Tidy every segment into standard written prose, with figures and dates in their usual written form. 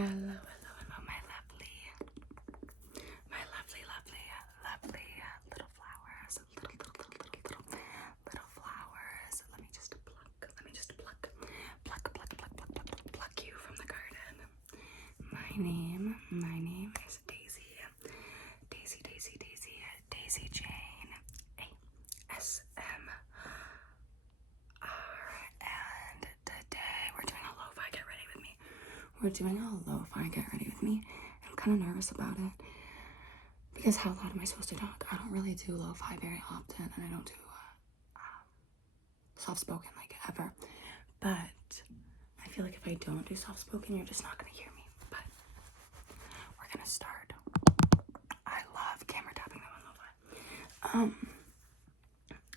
Hello, my lovely little flowers. Little flowers. Let me just pluck you from the garden. My name is Daisyjaneasmr. And today we're doing a lo-fi get ready with me. I'm kind of nervous about it because how loud am I supposed to talk? I don't really do lo-fi very often, and I don't do soft-spoken like ever. But I feel like if I don't do soft-spoken, you're just not gonna hear me. But we're gonna start. I love camera tapping though on lo-fi.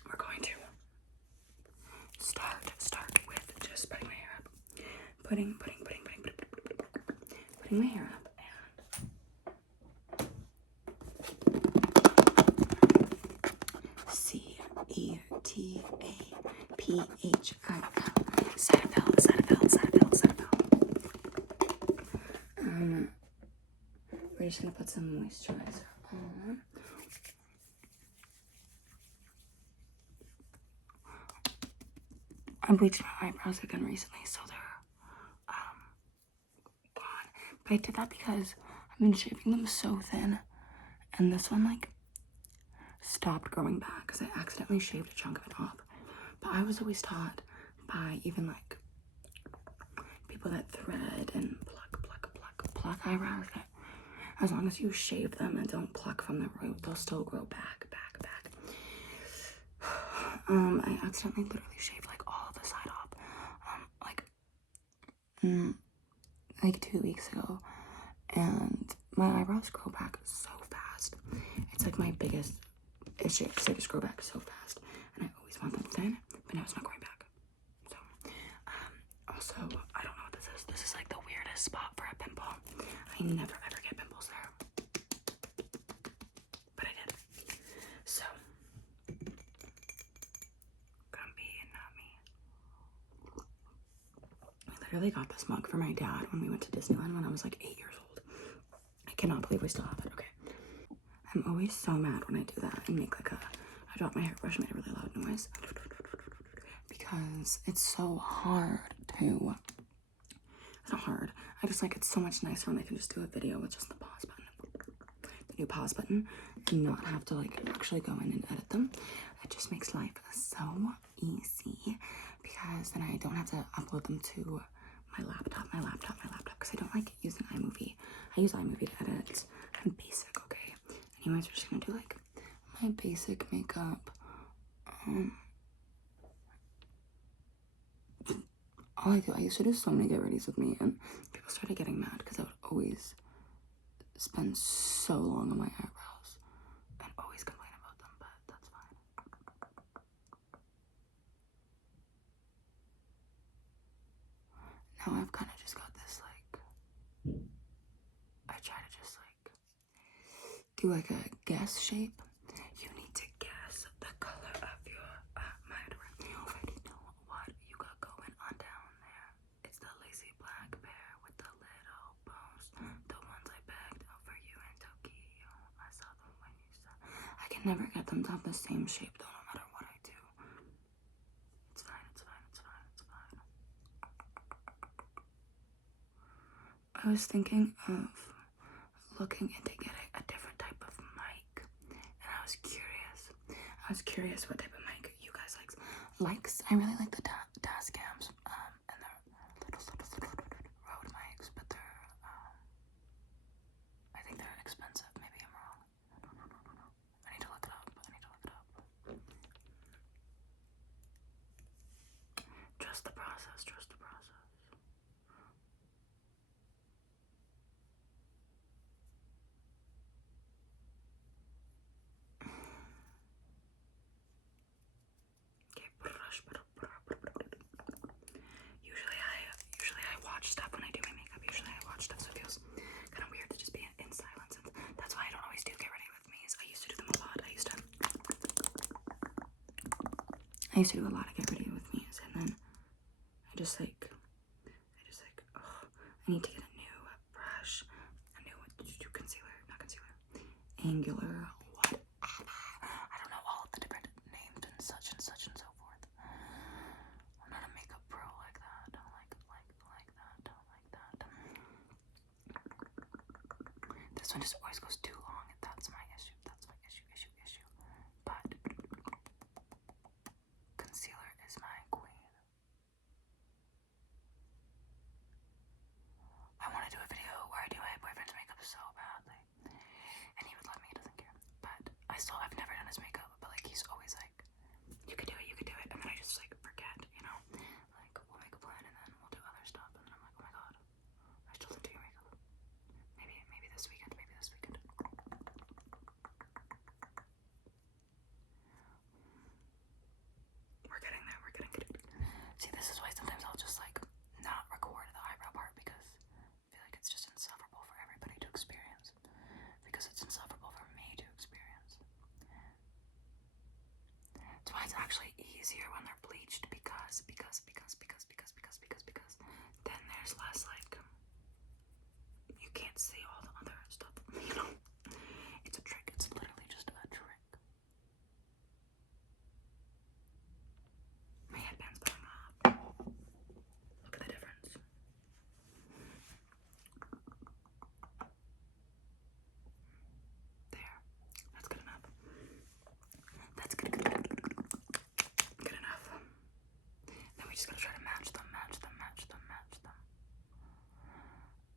We're going to start with just putting my hair up. Putting my hair up and Cetaphil. We're just gonna put some moisturizer on. I bleached my eyebrows again recently, so they're gone. But I did that because I've been shaving them so thin, and this one like stopped growing back because I accidentally shaved a chunk of it off. But I was always taught by even like people that thread and pluck eyebrows that as long as you shave them and don't pluck from the root, they'll still grow back. I accidentally literally shaved like all of the side off like 2 weeks ago, and my eyebrows grow back so fast. It's like my biggest issue because they just grow back so fast, and I always want them thin, but now it's not growing back. So also, I don't know what this is. This is like the weirdest spot for a pimple. I never ever get pimples there, but I did. So gonna be not me. I literally got this mug for my dad when we went to Disneyland when I was like 8 years old. I cannot believe we still have it. Okay. I'm always so mad when I do that and make like I dropped my hairbrush and made a really loud noise because it's so hard to, it's not hard. I just like it's so much nicer when I can just do a video with just the pause button, the new pause button, and not have to like actually go in and edit them. It just makes life so easy because then I don't have to upload them to my laptop because I don't like using iMovie. I use iMovie to edit. I'm basic, okay? Anyways, we're just gonna do like my basic makeup. All I used to do so many get readies with me, and people started getting mad because I would always spend so long on my eyebrows and always complain about them, but that's fine. Now I've kind of just got this like, I try to just like do like a guess shape. You need to guess the color of your mind. You already know what you got going on down there. It's the lacy black bear with the little bones, the ones I begged for you in Tokyo. I saw them when you saw. I can never get them to have the same shape though, no matter what I do. It's fine. I was thinking of looking into getting a different type of mic, and I was curious what type of mic you guys likes. I really like the Daisyjaneasmr and their little Rode mics, but they're I think they're expensive. Maybe I'm wrong. I need to look it up. Trust the process. Usually I watch stuff when I do my makeup. So it feels kind of weird to just be in silence. And that's why I don't always do get ready with me. I used to do them a lot. I used to do a lot of get ready with me, and then I just like, oh, I need to get a new angular, whatever. I don't know all of the different names and such and such and so forth. I'm not a makeup pro like that. Like that. This one just always goes too long, and that's my issue. That's my issue. But concealer is my queen. I want to do a video where I do my boyfriend's makeup so badly, and he would let me. He doesn't care. But I've never done his makeup. But like he's always like, you could do it, and then I just like forget, you know. Like we'll make a plan and then we'll do other stuff, and then I'm like, oh my god, I still didn't do your makeup. Maybe this weekend. We're getting there. See, this is why sometimes I'll just like not record the eyebrow part because I feel like it's just insufferable for everybody to experience. Because it's insufferable for me to experience. That's why it's actually easier when they're bleached because then there's less like you can't see all the other stuff, you know? It's a trick. It's literally just a trick. My headband's blowing up. Look at the difference. There. That's good enough. That's good enough. Then we just gotta try to match them.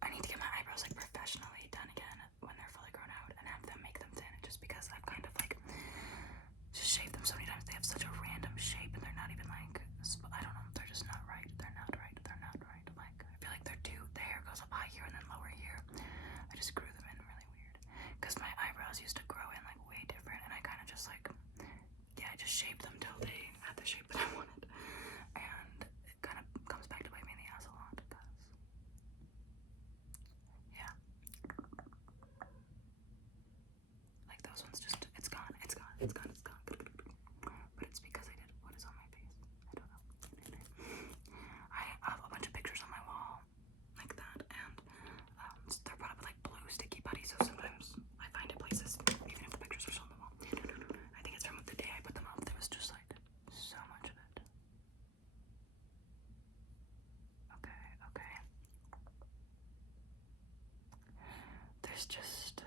I need to get my eyebrows like professionally done again when they're fully grown out and have them make them thin, just because I've kind of like just shaved them so many times. They have such a random shape and they're not even like, I don't know, they're just not right. They're not right. Like I feel like the hair goes up high here and then lower here. I just grew them in really weird because my eyebrows used to grow in like way different, and I kind of just like, I just shaped them till they had the shape that I wanted, and it kind of comes back to bite me in the ass a lot because like those ones just, it's gone. But it's because I did what is on my face. I don't know. I have a bunch of pictures on my wall like that, and they're put up with like blue sticky putty, so sometimes I find it places, even if the pictures are still on the wall. I think it's from the day I put them up, there was just like so much of it. Okay. There's just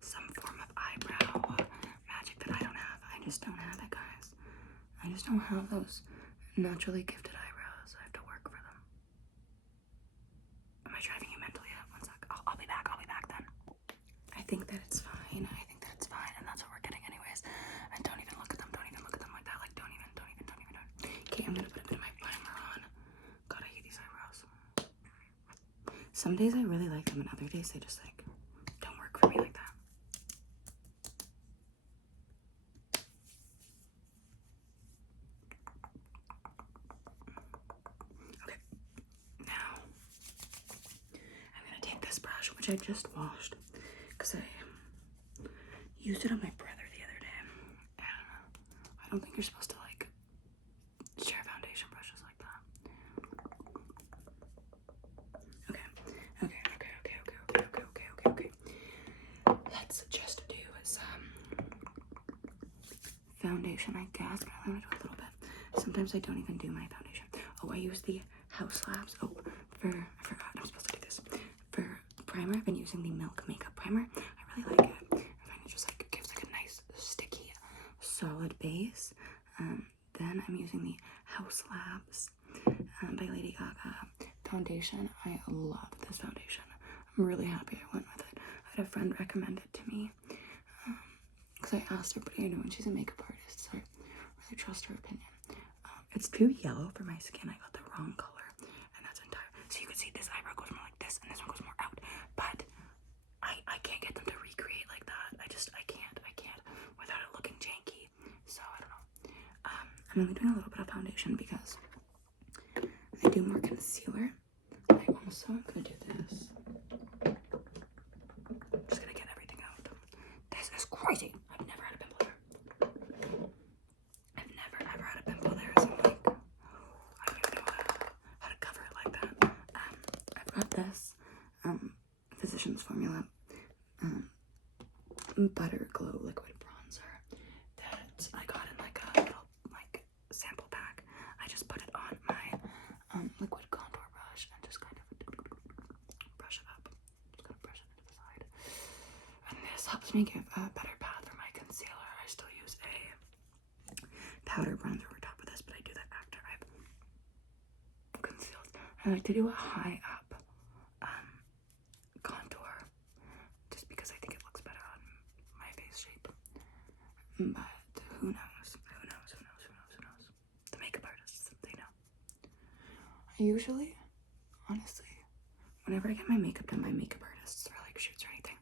some form of eyebrow magic that I don't have. I just don't have it, guys. I just don't have those naturally gifted eyebrows. I have to work for them. Am I driving you mentally up? One sec. I'll be back then. I think that it's fine, and that's what we're getting anyways. And don't even look at them like that. Like, don't even. Okay, I'm gonna put my primer on. God, I hate these eyebrows. Some days I really like them, and other days they just like don't work for me like that. Okay, now I'm gonna take this brush, which I just washed because I used it on my brother the other day, and I don't think you're supposed to like share foundation brushes like that. Okay. Let's just do some foundation, I guess. I'm gonna do a little bit. Sometimes I don't even do my foundation. Oh, I use the House Labs. Oh, I forgot I'm supposed to do this. For primer, I've been using the Milk Makeup Primer. I really like it. I find it just like gives like a nice, sticky, solid base. Then I'm using the House Labs by Lady Gaga foundation. I love this foundation. I'm really happy I went with it. I had a friend recommend it to me because I asked her, but you know, and she's a makeup artist, so I really trust her opinion. It's too yellow for my skin. I got the wrong color, and that's entire. So you can see this eyebrow goes more like this, and this one goes more out. But I can't get them to recreate like that. I can't without it looking janky. So I don't know. I'm only doing a little bit of foundation because I do more concealer. I also am gonna do this. I'm just gonna get everything out. This is crazy. I've never had a pimple there. I've never ever had a pimple there. So I'm like, I don't even know how to cover formula Butter Glow liquid bronzer that I got in like a little like sample pack. I just put it on my liquid contour brush and just kind of brush it up. Just kind of brush it to the side. And this helps me give a better path for my concealer. I still use a powder bronzer over top of this, but I do that after I've concealed. I like to do a high up contour just because I think it looks better on my face shape. But who knows? Who knows? Who knows? Who knows? Who knows? The makeup artists, they know. I usually, honestly, whenever I get my makeup done by makeup artists or like shoots or anything,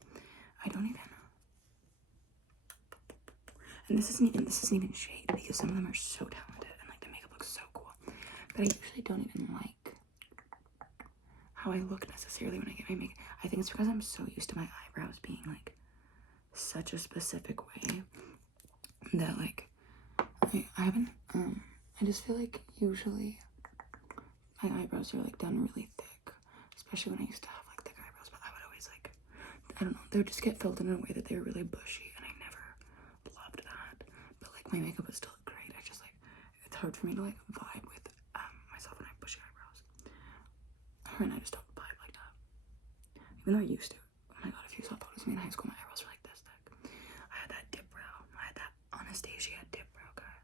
I don't even. And this isn't even shade because some of them are so talented and like the makeup looks so cool. But I usually don't even like how I look necessarily when I get my makeup. I think it's because I'm so used to my eyebrows being like such a specific way that like I haven't I just feel like usually my eyebrows are like done really thick, especially when I used to have like thick eyebrows, but I would always like, I don't know, they would just get filled in a way that they were really bushy and I never loved that. But like my makeup would still look great. I just like, it's hard for me to like vibe with myself when I have bushy eyebrows. And I just don't vibe like that. Even though I used to. Oh my god, if you saw photos of me in high school, my eyebrows were like this thick. I had that dip brow. I had that Anastasia dip brow, guy.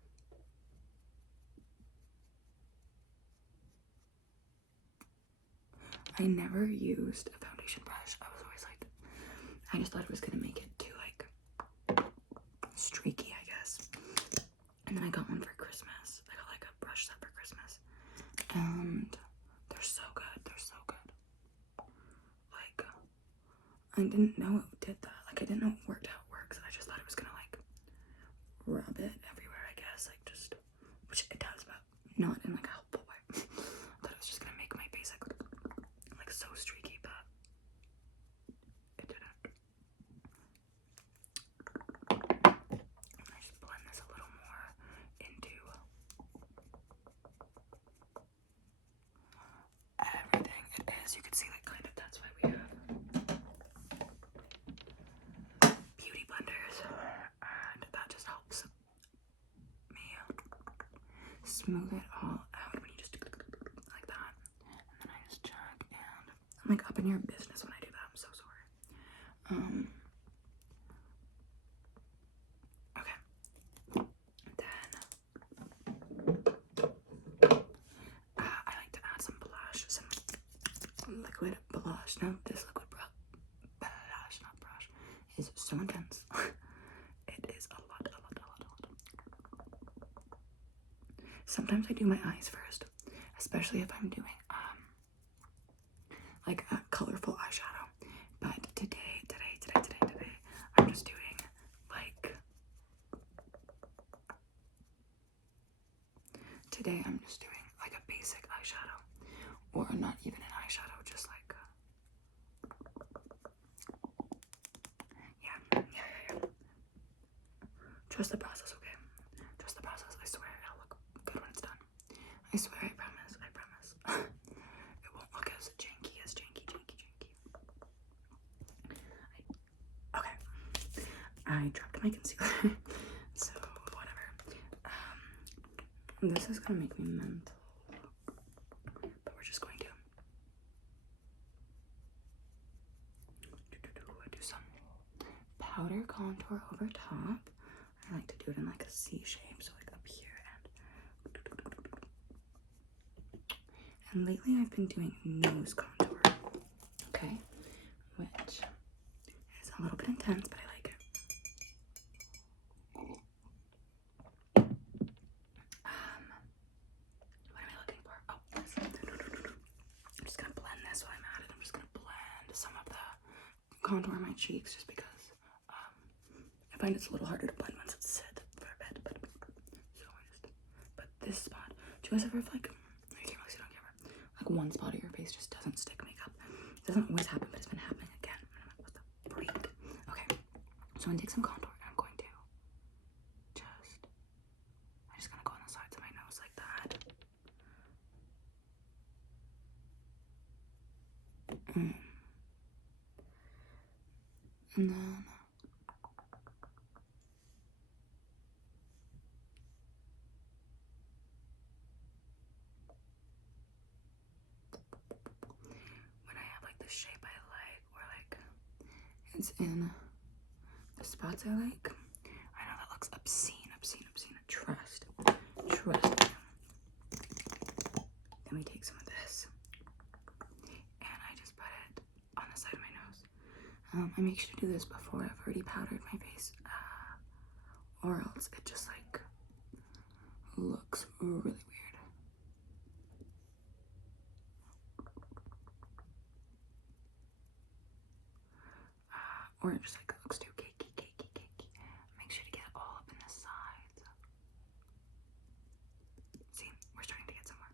I never used a foundation brush. I was always like, I just thought it was gonna make it too like streaky, I guess. And then I got one for Christmas. I got like a brush set for Christmas. And they're so good. They're so good. Like, I didn't know it did that. Like, I didn't know it worked how it works. I just thought it was gonna like rub it everywhere, I guess. Like, just, which it does, but not in like a helpful way. I thought it was just gonna make my face like so streaky, but it didn't. I just blend this a little more into everything it is. You can see like kind of that's why we have beauty blenders, and that just helps me smooth it all out when you just like that. And then I just check, and I'm like up in your business when I do that. I'm so sorry. Okay. Then I like to add some blush, some liquid blush. No, this liquid blush, not brush, is so intense. It is a lot. Sometimes I do my eyes first, especially if I'm doing like a colorful eyeshadow. But today, I'm just doing like a basic eyeshadow, or not even an eyeshadow, just like yeah. Trust the process, okay? Trust the process. I swear it'll look good when it's done. I swear, I promise. It won't look as janky. Okay. I dropped my concealer, so whatever. This is gonna make me mental, but we're just going to do some powder contour over top. I like to do it in like a C shape, so like up here and lately I've been doing nose contour, okay, which is a little bit intense, but I like it. What am I looking for? Oh, this. I'm just gonna blend this while I'm at it. I'm just gonna blend some of the contour on my cheeks just because I find it's a little harder to blend once it's set for a bit, but so I just, but this spot, do you guys ever have like, I can't really see it on camera, like one spot of your face just doesn't stick makeup? It doesn't always happen, but it's been happening again. And I'm like, what the freak? Okay, so I'm gonna take some contour and I'm going to I'm just gonna go on the sides of my nose like that. It's in the spots I like. I know that looks obscene. Trust me. Then we take some of this, and I just put it on the side of my nose. I make sure to do this before I've already powdered my face, or else it just like looks really weird. Or it just like looks too cakey. Make sure to get it all up in the sides. See, we're starting to get somewhere.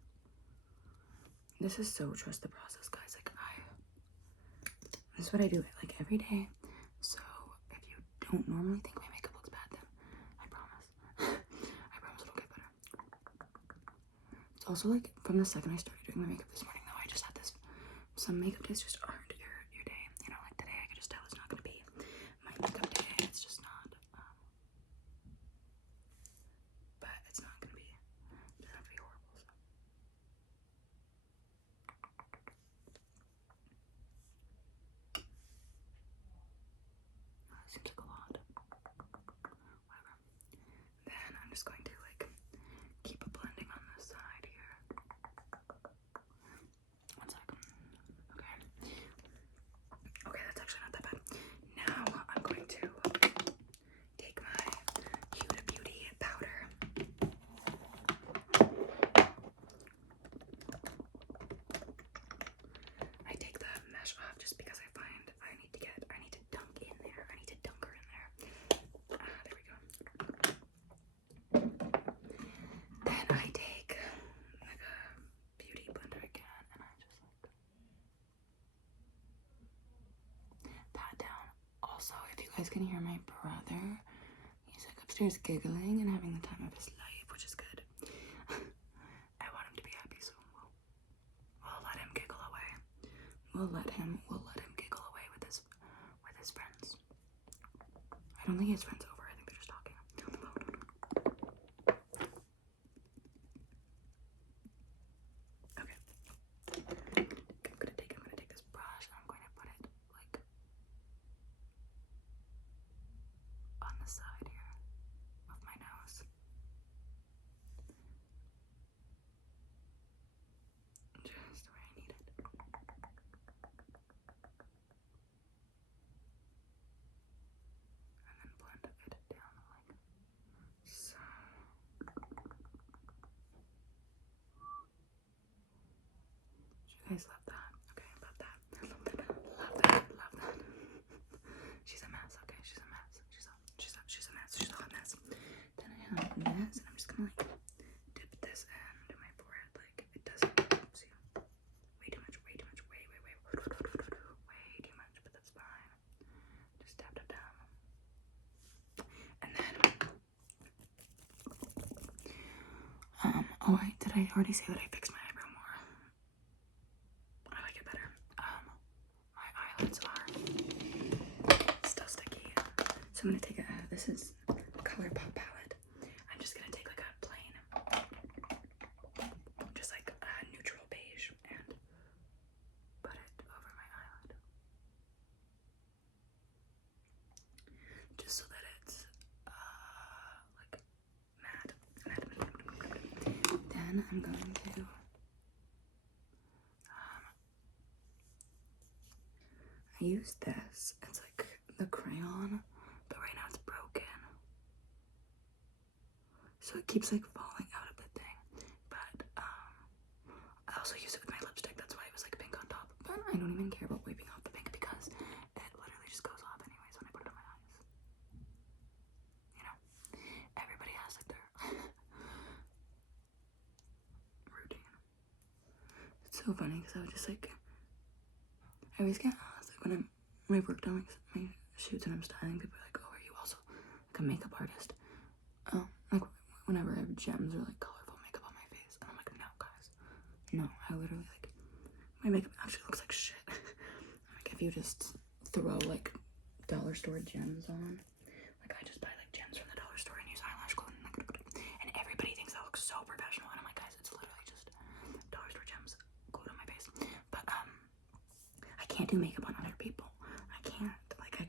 This is so trust the process, guys. Like this is what I do like every day. So if you don't normally think my makeup looks bad, then I promise. I promise it'll get better. It's also like from the second I started doing my makeup this morning though, I just had this, some makeup days just aren't your day. You know, like today I could just tell it's not gonna be my makeup day. It's just not. But it's not gonna be, it doesn't have to be horrible, so. Seems like a lot. Whatever. Then I'm just going to like keep blending on this side here. One sec. Okay, that's actually not that bad. Now I'm going to take my Huda Beauty powder. I take the mesh off just because I find I need to dunk in there. I need to dunk her in there. There we go. Then I take like a beauty blender again and I just like pat down. Also, if you guys can hear my brother, he's like upstairs giggling and having the time of his life, which is good. I want him to be happy, so we'll let him giggle away. We'll let him giggle away with his friends. I don't think he has friends over. I think they're just talking on the phone. Okay. I'm gonna take this brush and I'm going to put it like on the side here of my nose. Just where I need it. And then blend it down like so. You guys love that? Okay, love that. She's a mess, okay? She's a mess. She's a mess. She's a hot mess. Then I have this, and I'm just gonna like dip this into my forehead. Like it doesn't see way too much, way too much, way too much, but that's fine. Just tap down. And then oh wait, did I already say that I fixed my eyebrow more? I like it better. My eyelids are still sticky. So I'm gonna take this is ColourPop palette. I'm just gonna take like a plain, just like a neutral beige and put it over my eyelid. Just so that it's like matte. Then I'm going to I use this. It's like the crayon, but right now it's broken. So it keeps like falling out of the thing. But I also use it with my lipstick. That's why it was like pink on top. But I don't even care about wiping off the pink because it literally just goes off anyways when I put it on my eyes. You know, everybody has like their routine. It's so funny because I would just like, I always get asked like when I worked on like my shoots and I'm styling, people are like, oh, are you also like a makeup artist? Like whenever I have gems or like colorful makeup on my face, and I'm like, no, guys, no. I literally like my makeup actually looks like shit. Like if you just throw like dollar store gems on, like I just buy like gems from the dollar store and use eyelash glue, and everybody thinks that looks so professional, and I'm like, guys, it's literally just dollar store gems glued on my face. But I can't do makeup on other people. I can't. Like I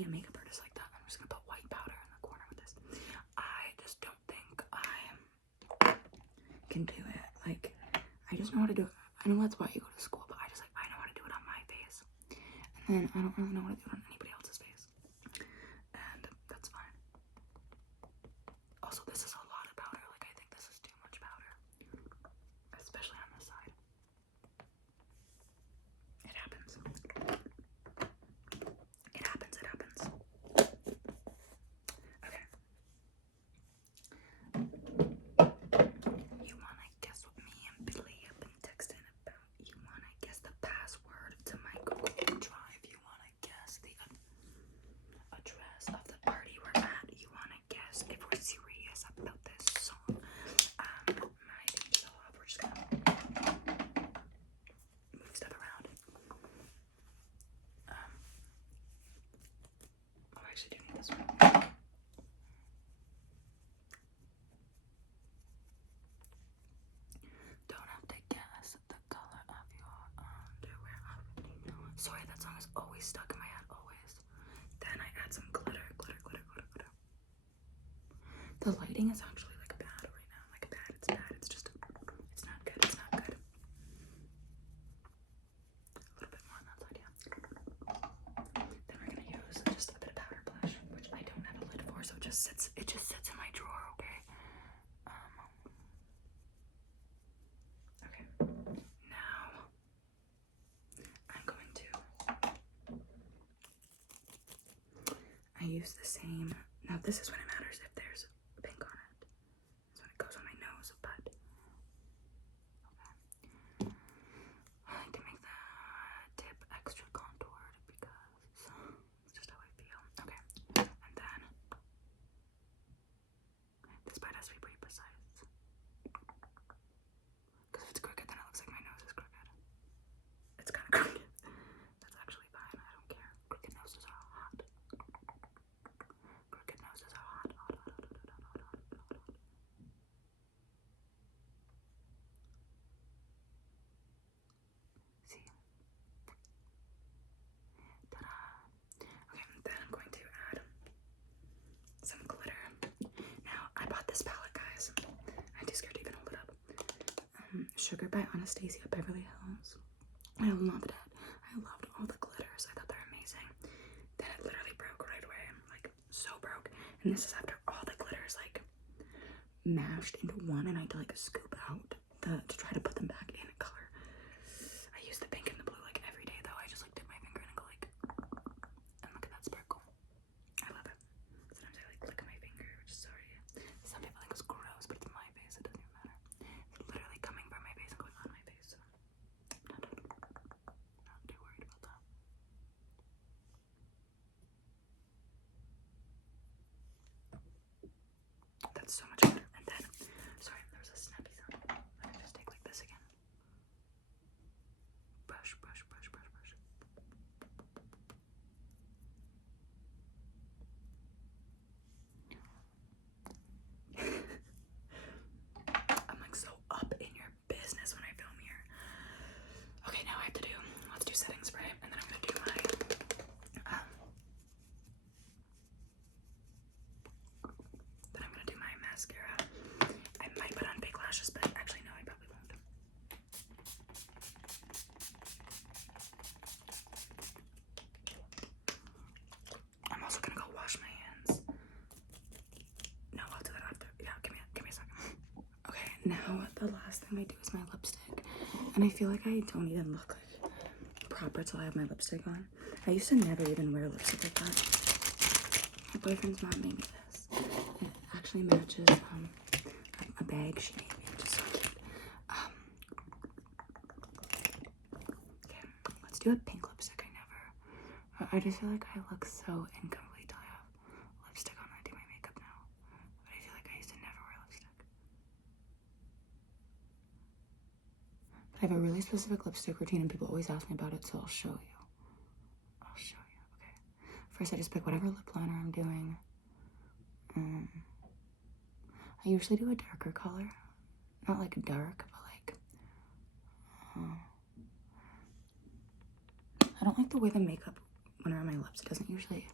be a makeup artist like that. I'm just gonna put white powder in the corner with this. I just don't think I can do it. Like, I just know how to do it. I know that's why you go to school, but I know how to do it on my face. And then I don't really know how to do it on anybody else's face. And that's fine. Also, this is a lot of powder. Like, I think this is too much powder. Especially on this side. It happens. It happens. Okay. You wanna guess what me and Billy have been texting about? You wanna guess the password to my Google Drive? You wanna guess the address of the party we're at? You wanna guess if we're serious about this song? My thing's fell off. We're just gonna move stuff around. I actually do need this one. Don't have to guess the color of your underwear. Sorry, that song is always stuck in my head, always. Then I add some glitter. The lighting is actually like bad right now. Like bad, it's bad. It's not good. A little bit more on that side, yeah. Then we're gonna use just a bit of powder blush, which I don't have a lid for, so it just sits in my drawer, okay? Okay. Now I'm going to use the same. Now this is when it matters if there's pink on it. That's when it goes on my nose, but okay. I like to make the tip extra contoured because it's just how I feel. Okay, and then this part has to be pretty precise. Because if it's crooked, then it looks like my nose is crooked. It's kind of crooked. That's actually fine. I don't care. Crooked noses are hot. Crooked noses are hot. See? Ta-da! Okay, then I'm going to add some glitter. Now, I bought this palette, guys. I'm too scared to even hold it up. Sugar by Anastasia Beverly Hills. I loved it. I loved all the glitters. I thought they were amazing. Then it literally broke right away. Like, so broke. And this is after all the glitters, like, mashed into one, and I had to, like, scoop out to try to put them back in color. I use the pink and the blue, like, every day, though. I just, like, dip my finger and go, like, and look at that sparkle. I love it. Sometimes I, like, lick my finger, which is sorry. Some people think it's gross, but it's my face. It doesn't even matter. It's literally coming from my face and going on my face, so not too worried about that. That's so much better. And then, sorry, there was a snappy sound. Let me just take like this again. Brush. I'm like so up in your business when I film here. Okay, now let's do setting spray, and then I'm gonna do my mascara. I might put on fake lashes, but actually no, I probably won't. I'm also gonna go wash my hands. No, I'll do that after. Yeah, give me a second. Okay, now the last thing I do is my lipstick. And I feel like I don't even look like proper till I have my lipstick on. I used to never even wear lipstick like that. My boyfriend's mom made me this. It actually matches a bag she made me, which is so cute. Okay, let's do a pink lipstick. I just feel like I look so incomplete till I have lipstick on. I do my makeup now, but I feel like I used to never wear lipstick. I have a really specific lipstick routine, and people always ask me about it, so I'll show you. Okay. First, I just pick whatever lip liner I'm doing. I usually do a darker color. Not like dark, but like... I don't like the way the makeup went around my lips. It doesn't usually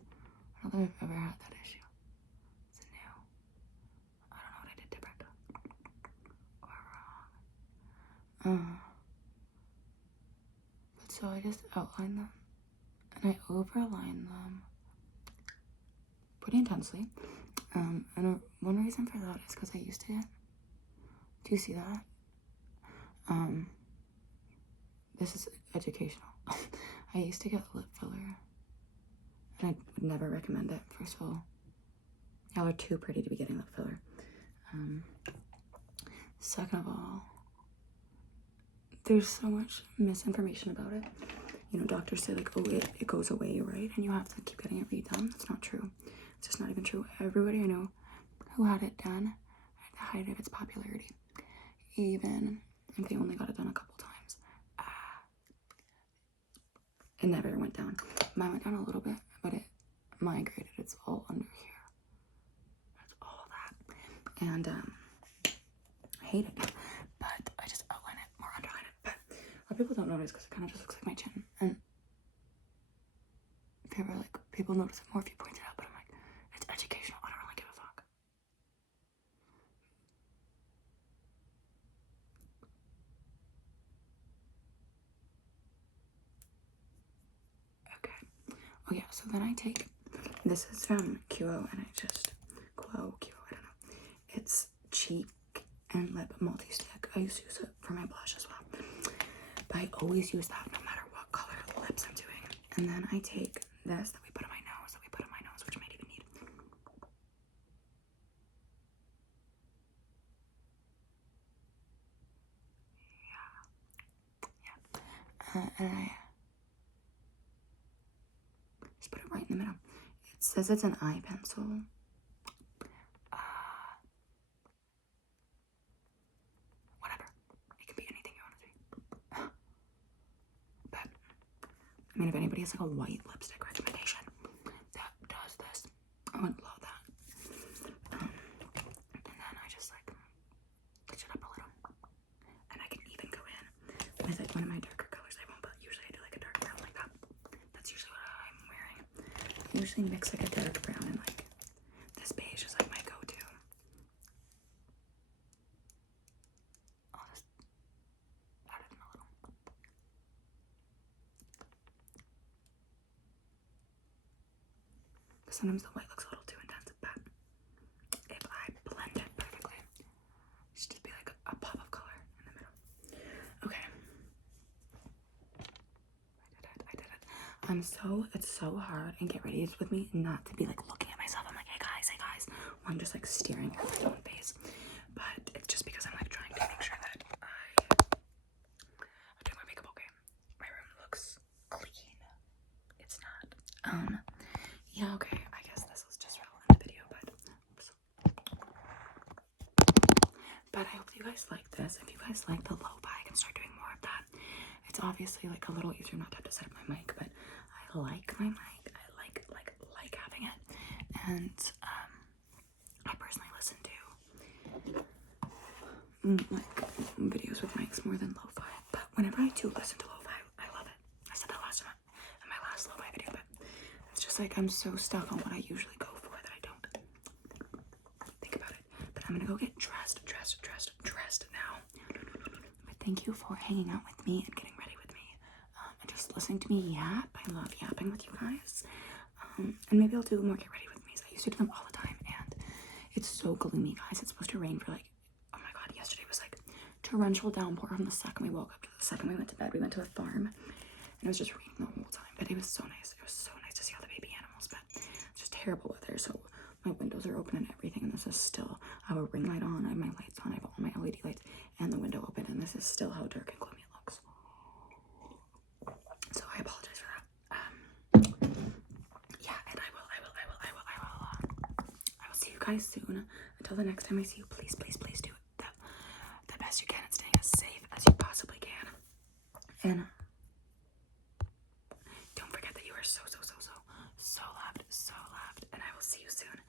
So I just outline them and I overline them pretty intensely. And one reason for that is because I used to get, do you see that? This is educational. I used to get lip filler and I would never recommend it. First of all, y'all are too pretty to be getting lip filler. Second of all, there's so much misinformation about it. You know, doctors say like, oh, it goes away, right? And you have to keep getting it redone. That's not true. It's just not even true. Everybody I know who had it done at the height of its popularity, even if they only got it done a couple times, it never went down. Mine went down a little bit, but it migrated. It's all under here. That's all that. And I hate it, but I just outline it or underline it. But a lot of people don't notice because it kind of just looks like my chin. And people notice it more if you point it out, but I'm like, it's educational. I don't really give a fuck. Okay. Oh yeah, so then I take, this is from QO, and I just, QO, I don't know. It's cheek and lip multi-stick. I used to use it for my blush as well. But I always use that no matter what color lips I'm doing. And then I take this that we put on my nose, which I might even need. Yeah. And I just put it right in the middle. It says it's an eye pencil. Whatever. It can be anything you want to do. But, I mean, if anybody has like a white lipstick recommendation that does this, I would love that. And then I just like touch it up a little. And I can even go in with like one of my darker colors. I won't, but usually I do like a dark brown like that. That's usually what I'm wearing. I usually mix like a dark brown and like this beige is like my go-to. I'll just add it in a little. Because sometimes the white looks a little too intense, but if I blend it perfectly, it should just be like a pop of color in the middle. Okay. I did it. It's so hard, and get ready with me not to be like looking at myself. I'm like, hey guys, while I'm just like staring at my own face. But it's just because I'm like trying to make sure that I'm doing my makeup okay. My room looks clean. It's not. Yeah, okay, I guess this was just relevant to the video, but oops. But I hope you guys like this. If you guys like the Lofi, I can start doing more of that. It's obviously like a little easier not to have to set up my mic, but I like my mic. I like having it. And I personally listen to like videos with mics more than Lo-fi. But whenever I do listen to Lo-fi, I love it. I said that last time in my last Lo-fi video, but it's just like I'm so stuck on what I usually go for that I don't think about it. But I'm gonna go get dressed now. But thank you for hanging out with me and getting ready with me. And just listening to me yap. I love yapping with you guys. And maybe I'll do more get ready with me's. I used to do them all the time, and it's so gloomy, guys. It's supposed to rain for like, oh my god, yesterday was like torrential downpour from the second we woke up to the second we went to bed. We went to the farm, and it was just raining the whole time. But it was so nice. It was so nice to see all the baby animals. But it's just terrible weather, so my windows are open and everything. And this is still, I have a ring light on. I have my lights on. I have all my LED lights and the window open. And this is still how dark and gloomy it looks. So I apologize for that. Yeah, and I will see you guys soon. Until the next time I see you, please do the best you can and staying as safe as you possibly can. And don't forget that you are so loved, and I will see you soon.